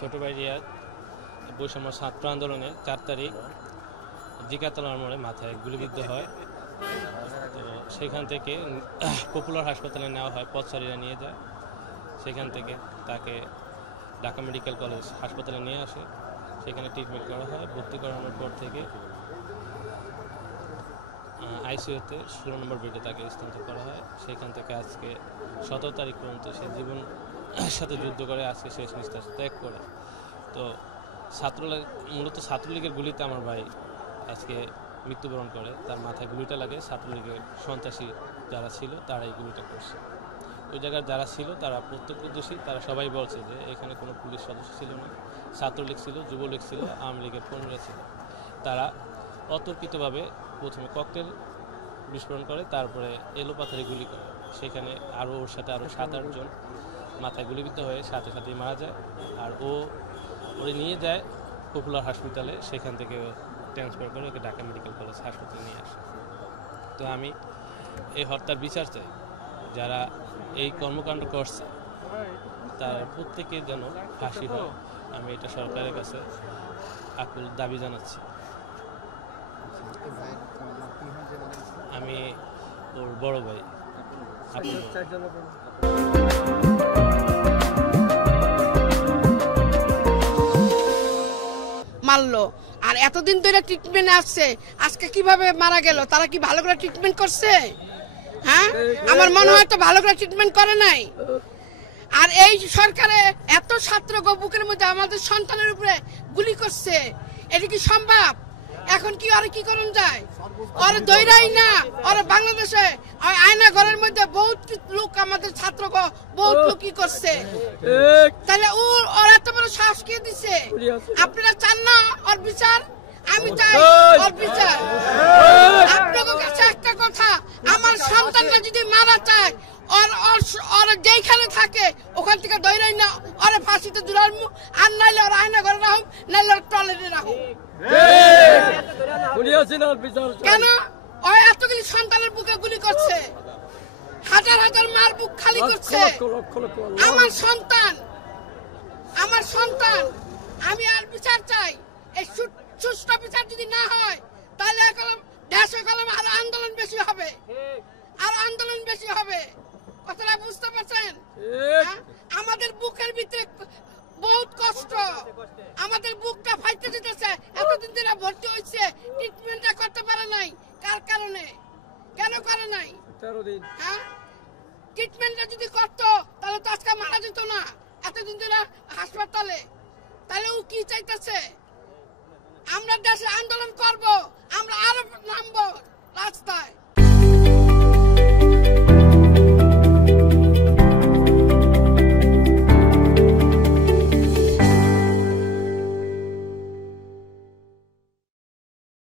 ছোট ভাই রিয়াদ বৈষম্য ছাত্র আন্দোলনে 4 তারিখ জিকাতলার মোড়ে মাথায় গুলিবিদ্ধ হয়। তো সেখান থেকে পপুলার হাসপাতালে নেওয়া হয়, পথচারীরা নিয়ে যায়। সেখান থেকে তাকে ঢাকা মেডিকেল কলেজ হাসপাতালে নিয়ে আসে, সেখানে ট্রিটমেন্ট করা হয়। ভর্তি করানোর পর থেকে আইসিইউতে 16 নম্বর বেডে তাকে স্থানান্তর করা হয়। সেখান থেকে আজকে 17 তারিখ পর্যন্ত সে জীবন সাথে যুদ্ধ করে আজকে শেষ নিঃশ্বাস ত্যাগ করে। তো মূলত ছাত্রলীগের গুলিতে আমার ভাই আজকে মৃত্যুবরণ করে। তার মাথায় গুলিটা লাগে। ছাত্রলীগের সন্ত্রাসী যারা ছিল তারা এই গুলিটা করছে। ওই জায়গার যারা ছিল তারা প্রত্যক্ষদর্শী, তারা সবাই বলছে যে এখানে কোনো পুলিশ সদস্য ছিল না, ছাত্রলীগ ছিল, যুবলীগ ছিল, আওয়ামী লীগের কর্মীরা ছিল। তারা অতর্কিতভাবে প্রথমে ককটেল বিস্ফোরণ করে, তারপরে এলোপাথারি গুলি করে। সেখানে ওর সাথে আরও 7-8 জন মাথায় গুলিবিদ্ধ হয়ে সাথে সাথেই মারা যায়। আর ওরে নিয়ে যায় পপুলার হাসপাতালে, সেখান থেকে ট্রান্সফার করে ওকে ঢাকা মেডিকেল কলেজ হাসপাতালে নিয়ে আসে। তো আমি এই হত্যার বিচার চাই। যারা এই কর্মকাণ্ড করছে তার প্রত্যেকের যেন ফাঁসি হয়। আমি এটা সরকারের কাছে আকুল দাবি জানাচ্ছি। আমি ওর বড় ভাই। মারলো, আর এতদিন ধরে ট্রিটমেন্টে আসছে, আজকে কিভাবে মারা গেল? তারা কি ভালো করে ট্রিটমেন্ট করছে? হ্যাঁ, আমার মনে হয় তো ভালো করে ট্রিটমেন্ট করে নাই। আর এই সরকারে এত ছাত্র বুকের মধ্যে আমাদের সন্তানের উপরে গুলি করছে, এটা কি সম্ভব? এখন কি আর কি করুন যায়? ওরা দৈরাই না, ওরা বাংলাদেশে আয়না ঘরের মধ্যে বহুত লোক, আমাদের ছাত্র বহুত লোক কি করছে। তাহলে ওর এত বড় সাহস কে দিছে? আপনারা চান না ওর বিচার? আমি চাই ওর বিচার। আপনাদের কাছে একটা কথা, আমার সন্তানটা যদি মারা চায়, ওর যেখানে থাকে ওখান থেকে দৈরাই না, ওরা ফাঁসিতে ঝুলানো, আর নাইলে ওর আয়না ঘরে রাখুন, নাইলে ওর টয়লেটে রাখুন। কেন ওই এত কিছু সন্তানের বুকে গুলি করছে? হাজার হাজার মার বুক খালি করছে। আমার সন্তান, আমি আর বিচার চাই। এই সুষ্ঠু বিচার যদি না হয় তাহলে দেশে আরো আন্দোলন বেশি হবে, কথাটা বুঝতে পারছেন? আমাদের বুকের ভিতরে বহুত কষ্ট, আমাদের বুকটা ফাইতে দিতেছে। এতদিন ধরে ভর্তি হয়েছে, ট্রিটমেন্টটা করতে পারে নাই। কার কারণে? কেন করে নাই? হ্যাঁ, ট্রিটমেন্টটা যদি করতো তাহলে তো আজকে মারা যেত না। এতদিন ধরে হাসপাতালে। তাহলে ও কি চাইতেছে? আমরা দেশে আন্দোলন করব, আমরা আরো নামবো রাস্তায়।